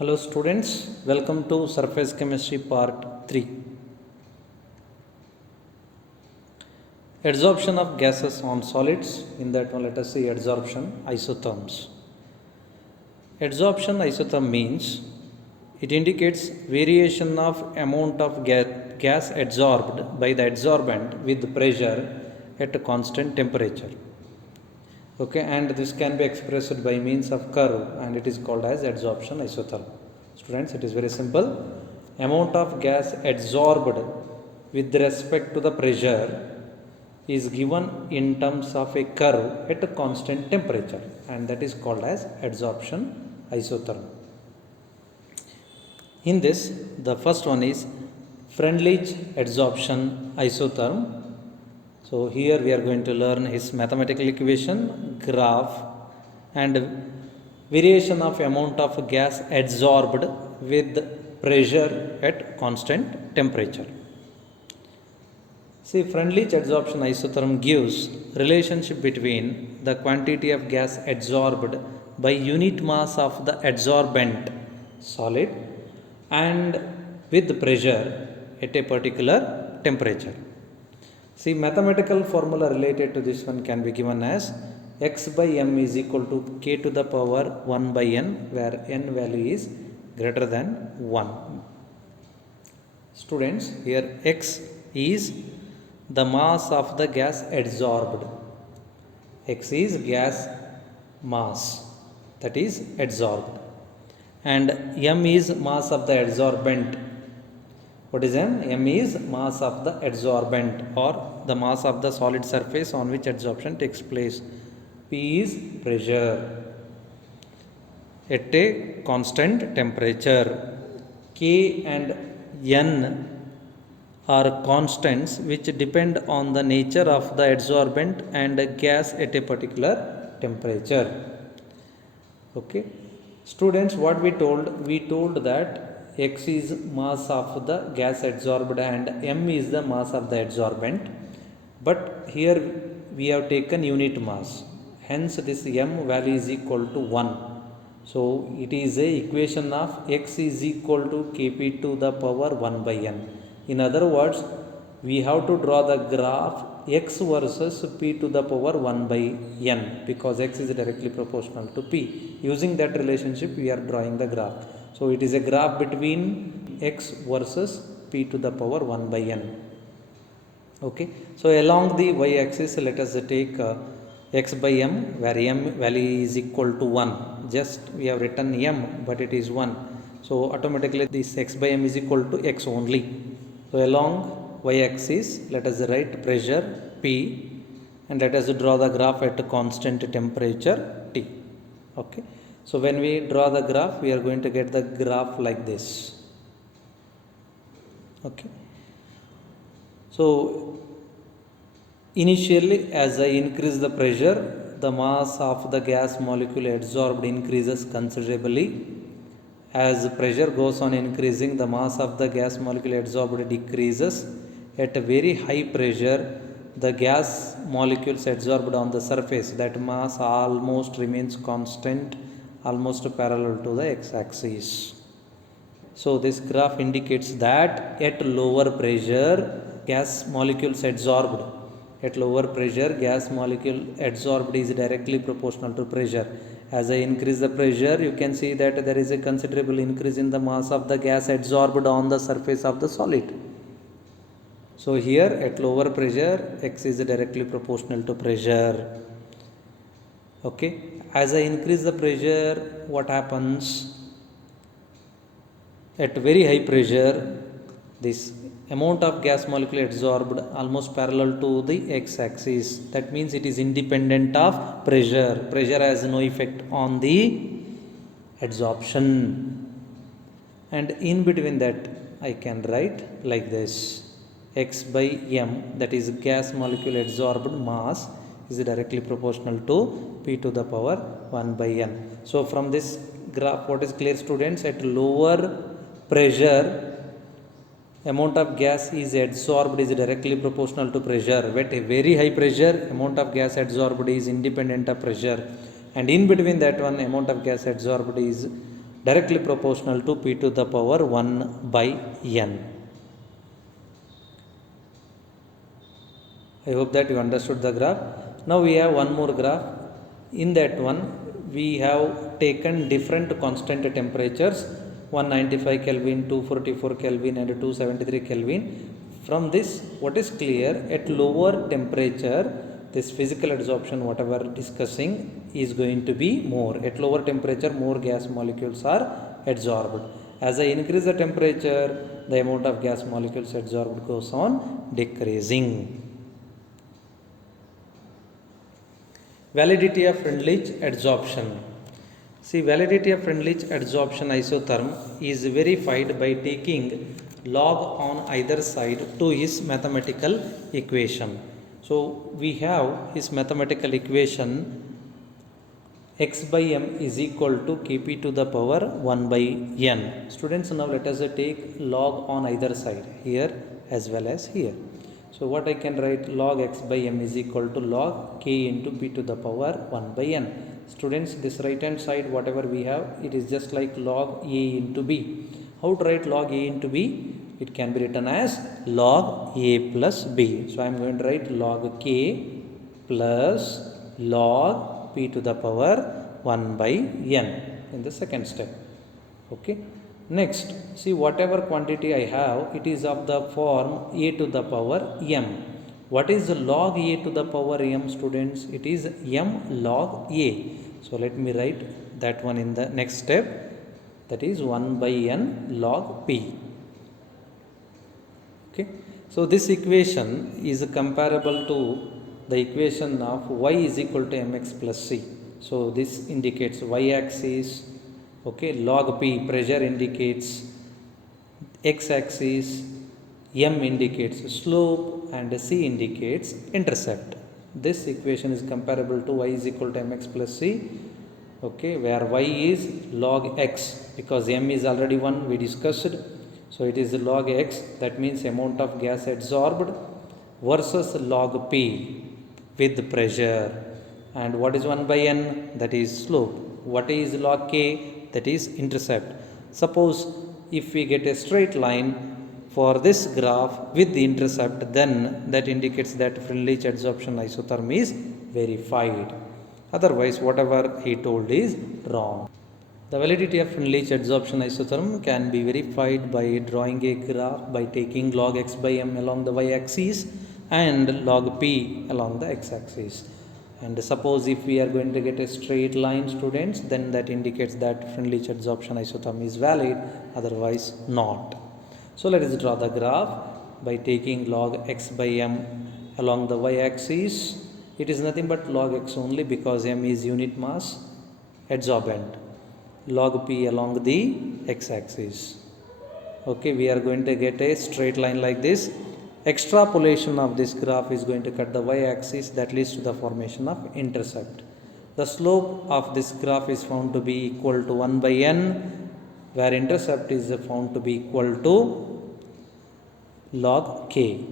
Hello students, welcome to Surface Chemistry Part 3. Adsorption of gases on solids. In that one let us see adsorption isotherms. Adsorption isotherm means it indicates variation of amount of gas adsorbed by the adsorbent with pressure at a constant temperature. Okay, and this can be expressed by means of curve and it is called as adsorption isotherm. Students, it is very simple. Amount of gas adsorbed with respect to the pressure is given in terms of a curve at a constant temperature, and that is called as adsorption isotherm. In this, the first one is Freundlich adsorption isotherm. So here we are going to learn his mathematical equation, graph, and variation of amount of gas adsorbed with pressure at constant temperature. See, Freundlich adsorption isotherm gives relationship between the quantity of gas adsorbed by unit mass of the adsorbent solid and with pressure at a particular temperature. See, mathematical formula related to this one can be given as x by m is equal to k to the power 1 by n, where n value is greater than 1. Students, here x is the mass of the gas adsorbed. X is gas mass, that is adsorbed, and m is mass of the adsorbent. What is m? M is mass of the adsorbent or the mass of the solid surface on which adsorption takes place. P is pressure at a constant temperature. K and n are constants which depend on the nature of the adsorbent and gas at a particular temperature. Okay. Students, what we told? We told that x is mass of the gas adsorbed and m is the mass of the adsorbent, but here we have taken unit mass, hence this m value is equal to 1. So it is a equation of x is equal to kp to the power 1 by n. In other words, we have to draw the graph x versus p to the power 1 by n, because x is directly proportional to p. Using that relationship we are drawing the graph. So it is a graph between x versus p to the power 1 by n. Okay. So along the y-axis let us take x by m, where m value is equal to 1. Just we have written m, but it is 1. So automatically this x by m is equal to x only. So along y-axis let us write pressure P and let us draw the graph at a constant temperature T. Okay. So when we draw the graph, we are going to get the graph like this. Okay. So initially, as I increase the pressure, the mass of the gas molecule adsorbed increases considerably. As pressure goes on increasing, the mass of the gas molecule adsorbed decreases. At a very high pressure, the gas molecules adsorbed on the surface, that mass almost remains constant, almost parallel to the x-axis. So this graph indicates that at lower pressure, gas molecules adsorbed. At lower pressure, gas molecule adsorbed is directly proportional to pressure. As I increase the pressure, you can see that there is a considerable increase in the mass of the gas adsorbed on the surface of the solid. So here at lower pressure, x is directly proportional to pressure. Okay. As I increase the pressure, what happens? At very high pressure, this amount of gas molecule adsorbed almost parallel to the x-axis. That means it is independent of pressure. Pressure has no effect on the adsorption. And in between that, I can write like this: x by m, that is gas molecule adsorbed mass, is directly proportional to p to the power 1 by n. So from this graph, what is clear, students? At lower pressure, amount of gas is adsorbed is directly proportional to pressure. At a very high pressure, amount of gas adsorbed is independent of pressure, and in between that one, amount of gas adsorbed is directly proportional to p to the power 1 by n. I hope that you understood the graph. Now we have one more graph. In that one, we have taken different constant temperatures 195 Kelvin, 244 Kelvin, and 273 Kelvin. From this, what is clear, at lower temperature, this physical adsorption, whatever discussing, is going to be more. At lower temperature, more gas molecules are adsorbed. As I increase the temperature, the amount of gas molecules adsorbed goes on decreasing. Validity of Freundlich adsorption. See, validity of Freundlich adsorption isotherm is verified by taking log on either side to his mathematical equation. So, we have his mathematical equation x by m is equal to kp to the power 1 by n. Students, now let us take log on either side, here as well as here. So, what I can write, log x by m is equal to log k into p to the power 1 by n. Students, this right hand side, whatever we have, it is just like log a into b. How to write log a into b? It can be written as log a plus b. So, I am going to write log k plus log p to the power 1 by n in the second step. Okay. Next, see, whatever quantity I have, it is of the form a to the power m. What is log a to the power m, students? It is m log a. So, let me write that one in the next step, that is 1 by n log p. Okay. So, this equation is comparable to the equation of y is equal to mx plus c. So, this indicates y axis. Okay, log p pressure indicates x axis, m indicates slope, and c indicates intercept. This equation is comparable to y is equal to mx plus c, okay, where y is log x, because m is already 1, we discussed. So, it is log x, that means amount of gas adsorbed, versus log p with pressure. And what is 1 by n? That is slope. What is log k? That is intercept. Suppose if we get a straight line for this graph with the intercept, then that indicates that Freundlich adsorption isotherm is verified. Otherwise, whatever he told is wrong. The validity of Freundlich adsorption isotherm can be verified by drawing a graph by taking log x by m along the y-axis and log p along the x-axis. And suppose if we are going to get a straight line, students, then that indicates that Freundlich adsorption isotherm is valid, otherwise not. So, let us draw the graph by taking log x by m along the y-axis. It is nothing but log x only, because m is unit mass adsorbent. Log p along the x-axis. Okay, we are going to get a straight line like this. Extrapolation of this graph is going to cut the y-axis, that leads to the formation of intercept. The slope of this graph is found to be equal to 1 by n, where intercept is found to be equal to log k.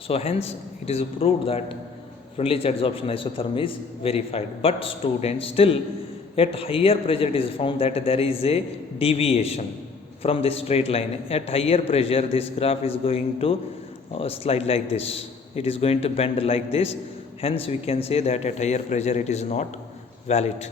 So, hence it is proved that Freundlich adsorption isotherm is verified. But students, still at higher pressure it is found that there is a deviation from this straight line. At higher pressure, this graph is going to slide like this. It is going to bend like this. Hence, we can say that at higher pressure it is not valid.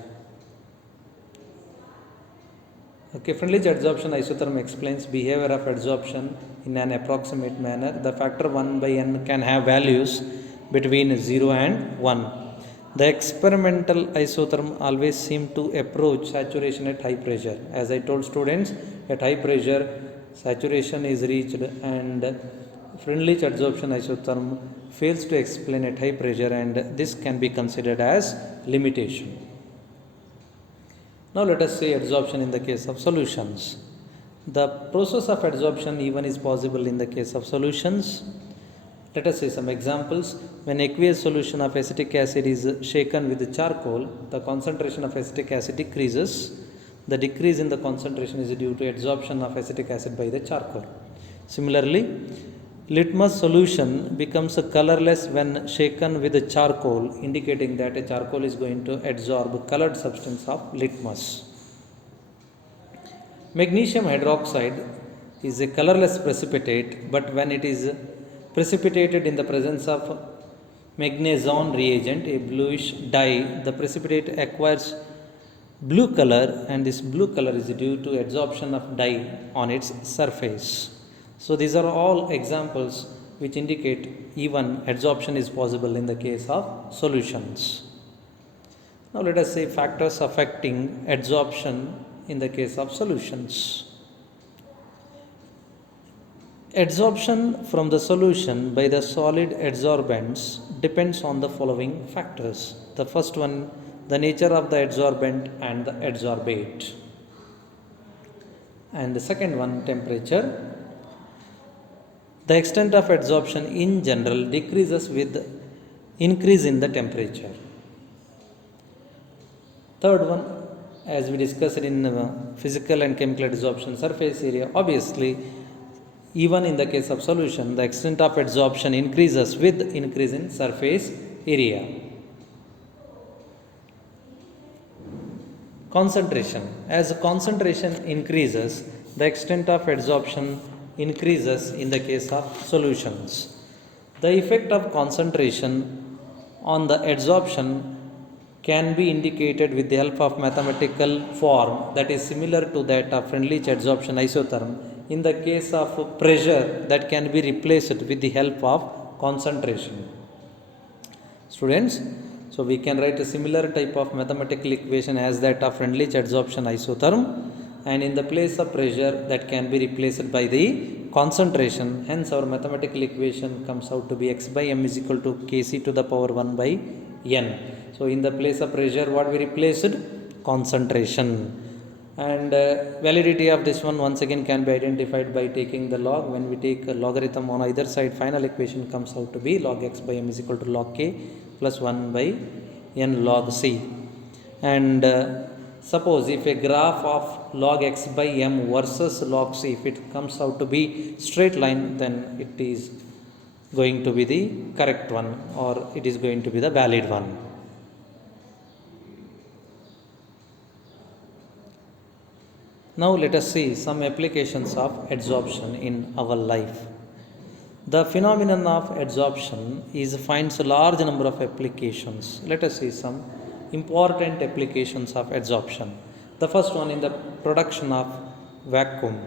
Okay, Freundlich adsorption isotherm explains behavior of adsorption in an approximate manner. The factor 1 by n can have values between 0 and 1. The experimental isotherm always seem to approach saturation at high pressure. As I told students, at high pressure saturation is reached, and Freundlich adsorption isotherm fails to explain at high pressure, and this can be considered as limitation. Now let us say adsorption in the case of solutions. The process of adsorption even is possible in the case of solutions. Let us say some examples. When aqueous solution of acetic acid is shaken with charcoal, the concentration of acetic acid decreases. The decrease in the concentration is due to adsorption of acetic acid by the charcoal. Similarly, litmus solution becomes colorless when shaken with charcoal, indicating that a charcoal is going to adsorb colored substance of litmus. Magnesium hydroxide is a colorless precipitate, but when it is precipitated in the presence of magnesium reagent, a bluish dye, the precipitate acquires blue color, and this blue color is due to adsorption of dye on its surface. So these are all examples which indicate even adsorption is possible in the case of solutions. Now let us see factors affecting adsorption in the case of solutions. Adsorption from the solution by the solid adsorbents depends on the following factors. The first one, the nature of the adsorbent and the adsorbate. And the second one, temperature. The extent of adsorption in general decreases with increase in the temperature. Third one, as we discussed in physical and chemical adsorption, surface area. Obviously, even in the case of solution, the extent of adsorption increases with increase in surface area. Concentration. As concentration increases, the extent of adsorption increases in the case of solutions. The effect of concentration on the adsorption can be indicated with the help of mathematical form that is similar to that of Freundlich adsorption isotherm. In the case of pressure, that can be replaced with the help of concentration. Students, so we can write a similar type of mathematical equation as that of Freundlich adsorption isotherm, and in the place of pressure that can be replaced by the concentration. Hence our mathematical equation comes out to be x by m is equal to kc to the power 1 by n. So in the place of pressure, what we replaced? Concentration. And validity of this one once again can be identified by taking the log. When we take a logarithm on either side, final equation comes out to be log x by m is equal to log k plus 1 by n log c. And suppose if a graph of log x by m versus log c, if it comes out to be straight line, then it is going to be the correct one, or it is going to be the valid one. Now let us see some applications of adsorption in our life. The phenomenon of adsorption finds a large number of applications. Let us see some important applications of adsorption. The first one, in the production of vacuum.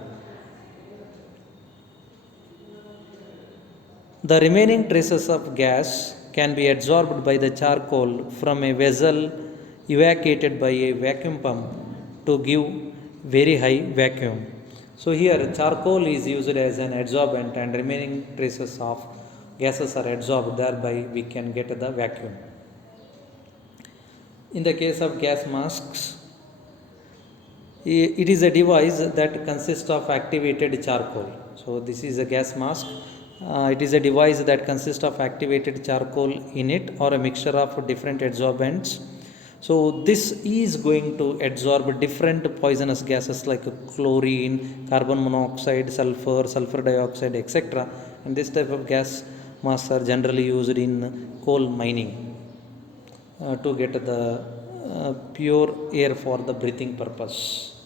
The remaining traces of gas can be adsorbed by the charcoal from a vessel evacuated by a vacuum pump to give very high vacuum. So here charcoal is used as an adsorbent and remaining traces of gases are adsorbed, thereby we can get the vacuum. In the case of gas masks, it is a device that consists of activated charcoal. So this is a gas mask. It is a device that consists of activated charcoal in it or a mixture of different adsorbents. So this is going to adsorb different poisonous gases like chlorine, carbon monoxide, sulfur, sulfur dioxide, etc. And this type of gas masks are generally used in coal mining to get the pure air for the breathing purpose.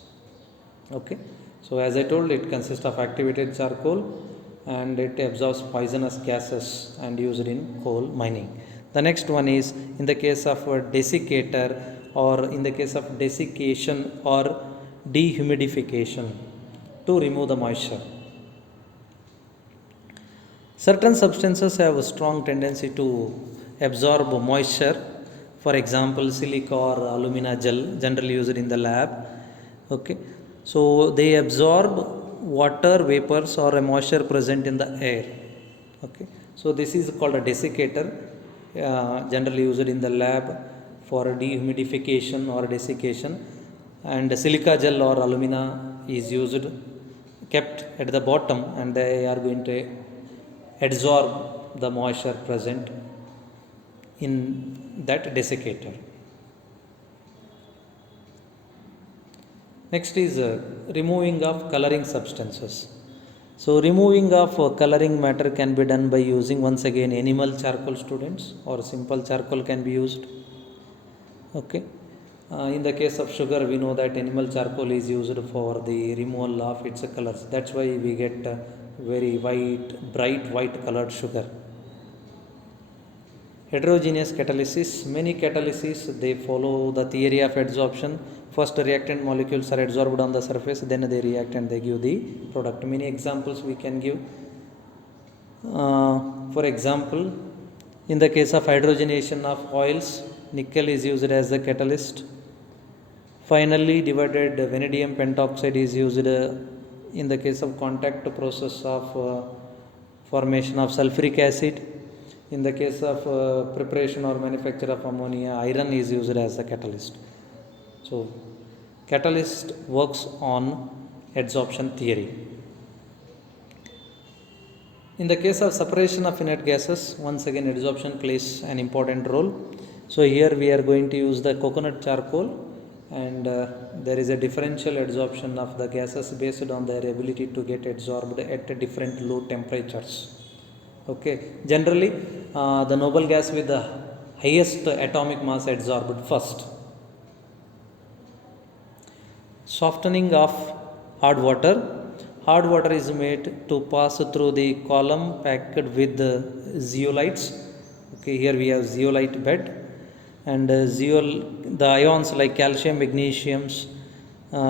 Okay. So as I told, it consists of activated charcoal and it absorbs poisonous gases and used in coal mining. The next one is in the case of a desiccator, or in the case of desiccation or dehumidification to remove the moisture. Certain substances have a strong tendency to absorb moisture. For example, silica or alumina gel, generally used in the lab. Okay, so they absorb water vapors or a moisture present in the air. Okay, so this is called a desiccator. Generally used in the lab for dehumidification or desiccation, and silica gel or alumina is used, kept at the bottom, and they are going to adsorb the moisture present in that desiccator. Next is removing of coloring substances. So removing of coloring matter can be done by using once again animal charcoal, students, or simple charcoal can be used. Okay. In the case of sugar, we know that animal charcoal is used for the removal of its colors. That's why we get very white, bright white colored sugar. Heterogeneous catalysis. Many catalyses, they follow the theory of adsorption. First, reactant molecules are adsorbed on the surface, then they react and they give the product. Many examples we can give. For example, in the case of hydrogenation of oils, nickel is used as the catalyst. Finally, divided vanadium pentoxide is used in the case of contact process of formation of sulfuric acid. In the case of preparation or manufacture of ammonia, iron is used as a catalyst. So, catalyst works on adsorption theory. In the case of separation of inert gases, once again adsorption plays an important role. So, here we are going to use the coconut charcoal, and there is a differential adsorption of the gases based on their ability to get adsorbed at different low temperatures. Okay, generally the noble gas with the highest atomic mass adsorbed first. Softening of hard water. Hard water is made to pass through the column packed with zeolites. Okay, here we have zeolite bed, and the ions like calcium, magnesiums,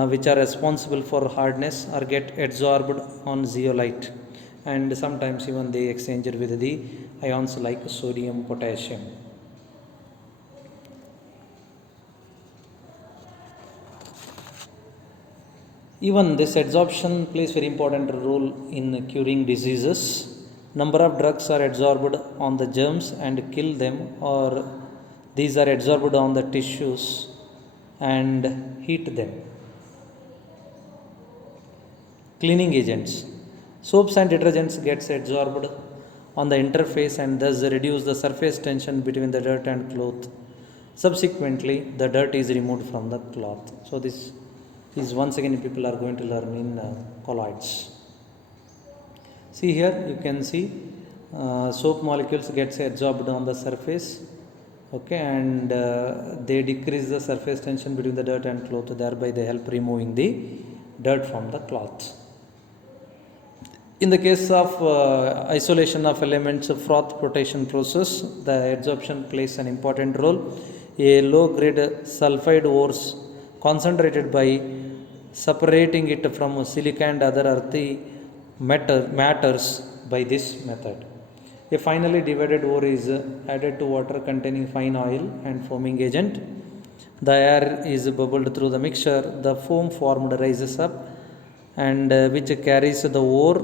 which are responsible for hardness, are get adsorbed on zeolite, and sometimes even they exchange it with the ions like sodium, potassium. Even this adsorption plays very important role in curing diseases. Number of drugs are adsorbed on the germs and kill them, or these are adsorbed on the tissues and heat them. Cleaning agents. Soaps and detergents gets adsorbed on the interface and thus reduce the surface tension between the dirt and cloth. Subsequently, the dirt is removed from the cloth. So this is once again people are going to learn in colloids. See here, you can see soap molecules gets adsorbed on the surface, okay, and they decrease the surface tension between the dirt and cloth, thereby they help removing the dirt from the cloth. In the case of isolation of elements, froth flotation process, the adsorption plays an important role. A low grade sulfide ores concentrated by separating it from silica and other earthy matters by this method. A finally divided ore is added to water containing fine oil and foaming agent. The air is bubbled through the mixture. The foam formed rises up, and which carries the ore,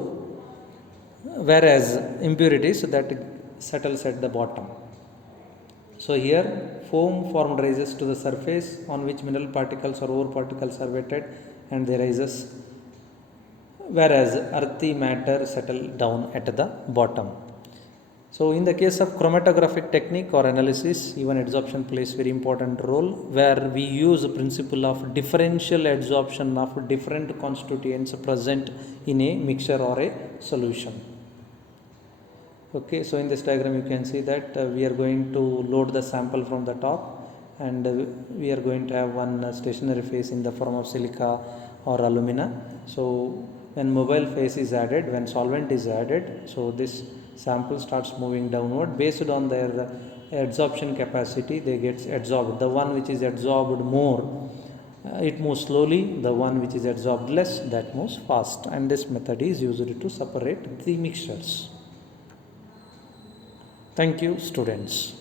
whereas impurities that settles at the bottom. So here foam formed rises to the surface on which mineral particles or ore particles are wetted, and they rises, whereas earthy matter settle down at the bottom. So in the case of chromatographic technique or analysis, even adsorption plays very important role, where we use the principle of differential adsorption of different constituents present in a mixture or a solution. Okay, so in this diagram you can see that we are going to load the sample from the top, and we are going to have one stationary phase in the form of silica or alumina. So when mobile phase is added, when solvent is added, so this sample starts moving downward. Based on their adsorption capacity, they get adsorbed. The one which is adsorbed more, it moves slowly. The one which is adsorbed less, that moves fast, and this method is used to separate the mixtures. Thank you, students.